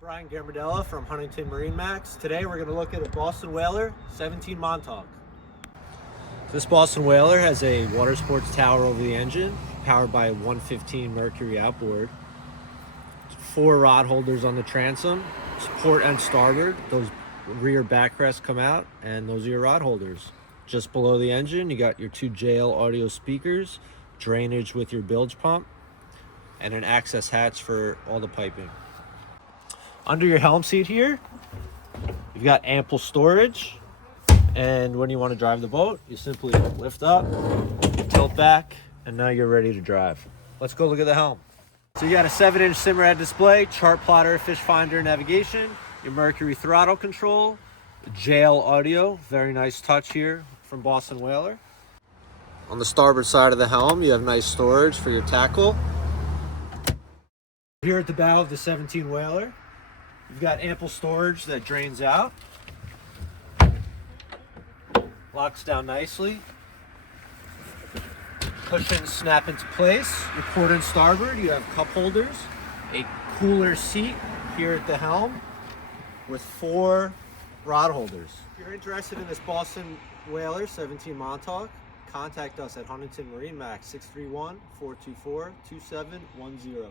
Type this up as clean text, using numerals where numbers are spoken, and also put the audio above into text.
Brian Gambardella from Huntington MarineMax. Today we're going to look at a Boston Whaler 17 Montauk. This Boston Whaler has a water sports tower over the engine, powered by a 115 Mercury outboard. 4 rod holders on the transom, port and starboard. Those rear backrests come out, and those are your rod holders. Just below the engine, you got your 2 JL audio speakers, drainage with your bilge pump, and an access hatch for all the piping. Under your helm seat here, you've got ample storage, and when you want to drive the boat, you simply lift up, tilt back, and now you're ready to drive. Let's go look at the helm. So you got a 7-inch Simmerhead display, chart plotter, fish finder, navigation, your Mercury throttle control, JL audio, very nice touch here from Boston Whaler. On the starboard side of the helm, you have nice storage for your tackle. Here at the bow of the 17 Whaler, you've got ample storage that drains out, locks down nicely. Cushions snap into place. Your port and starboard, you have cup holders, a cooler seat here at the helm with 4 rod holders. If you're interested in this Boston Whaler 17 Montauk, contact us at Huntington MarineMax 631-424-2710.